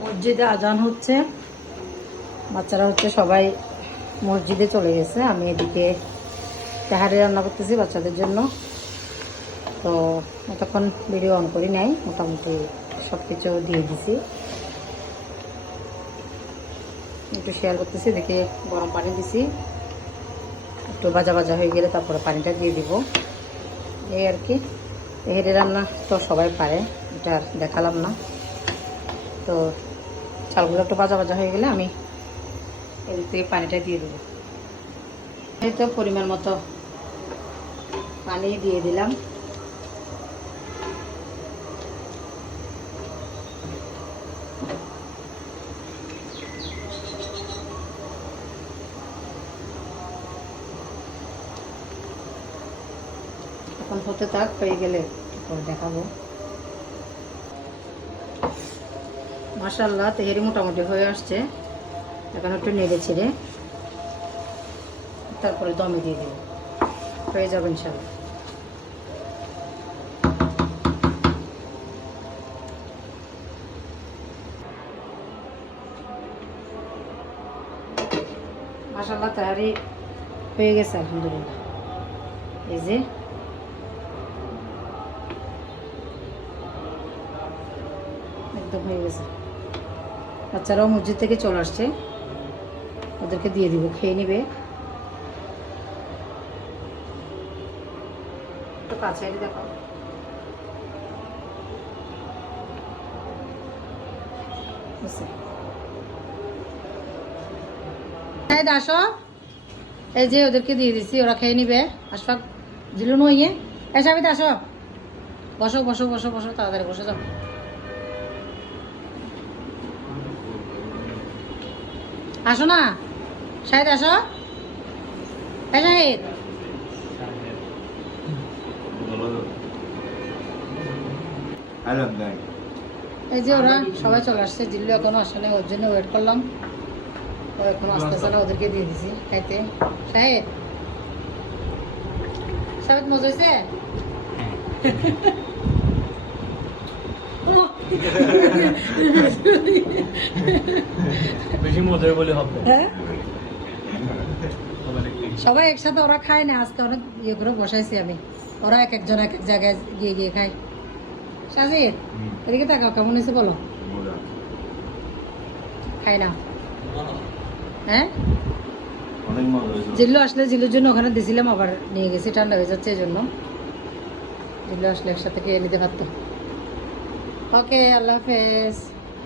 মসজিদে আজান হচ্ছে, বাচ্চারা হচ্ছে সবাই মসজিদে চলে গেছে। আমি এদিকে তাহারি রান্না করতেছি বাচ্চাদের জন্য। তো এতক্ষণ ভিডিও অন করি নাই, মোটামুটি সব কিছু দিয়ে দিছি, একটু শেয়ার করতেছি। দেখে গরম পানি দিছি, একটু ভাজা ভাজা হয়ে গেলে তারপরে পানিটা দিয়ে দিব, এই আর কি। তেহারি রান্না তো সবাই পারে, এটা আর দেখালাম না। তো চালগুলো একটু ভাজা ভাজা হয়ে গেলে আমি এদিক থেকে পানিটা দিয়ে দেবো। এই তো পরিমাণ মতো পানি দিয়ে দিলাম। এখন হতে থাক, হয়ে গেলে পরে দেখাবো। মাশাআল্লাহ তেহারি মোটামুটি হয়ে আসছে। এখন একটু নেড়ে ছেড়ে তারপরে দমে দিয়ে দেবো, হয়ে যাবে ইনশাআল্লাহ। মাশাআল্লাহ তেহারি হয়ে গেছে আলহামদুলিল্লাহ। এই যে একদম হয়ে গেছে। বাচ্চারাও মসজিদ থেকে চলে আসছে, ওদেরকে দিয়ে দিব, খেয়ে নিবে। একটু কাছে দেখো, আসো। এই যে ওদেরকে দিয়ে দিছি, ওরা খেয়ে নিবে। আশফাক জিলু নইয়ে এসে আমি আসো, বসো বসো বসো বসো, তাড়াতাড়ি বসে যাও। আসো না শাহিদ, আসো। হ্যাঁ শাহিদ, এই যে ওরা সবাই চলে আসছে। জিল্লু এখনো আসে না, ওর জন্য ওয়েট করলাম। ও এখন আসতেছে না, ওদেরকে দিয়ে দিছি খাইতে। শাহিদ, শাহিদ মজা হয়েছে? বেশি মজার বলে হবে। হ্যাঁ সবাই একসাথে ওরা খায় না, আজকে অনেক ইয়ে করে বসাইছি আমি। ওরা এক একজন এক এক জায়গায় গিয়ে গিয়ে খায়। সাজিদ এদিকে তাকাও, কেমন হয়েছে বলো? খাই না? হ্যাঁ জিল্লু আসলে জিল্লুর জন্য ওখানে দিছিলাম, আবার নিয়ে গেছি, ঠান্ডা হয়ে যাচ্ছে এই জন্য। জিল্লু আসলে একসাথে খেয়ে নিতে পারতো। ওকে, আল্লাহ হাফেজ।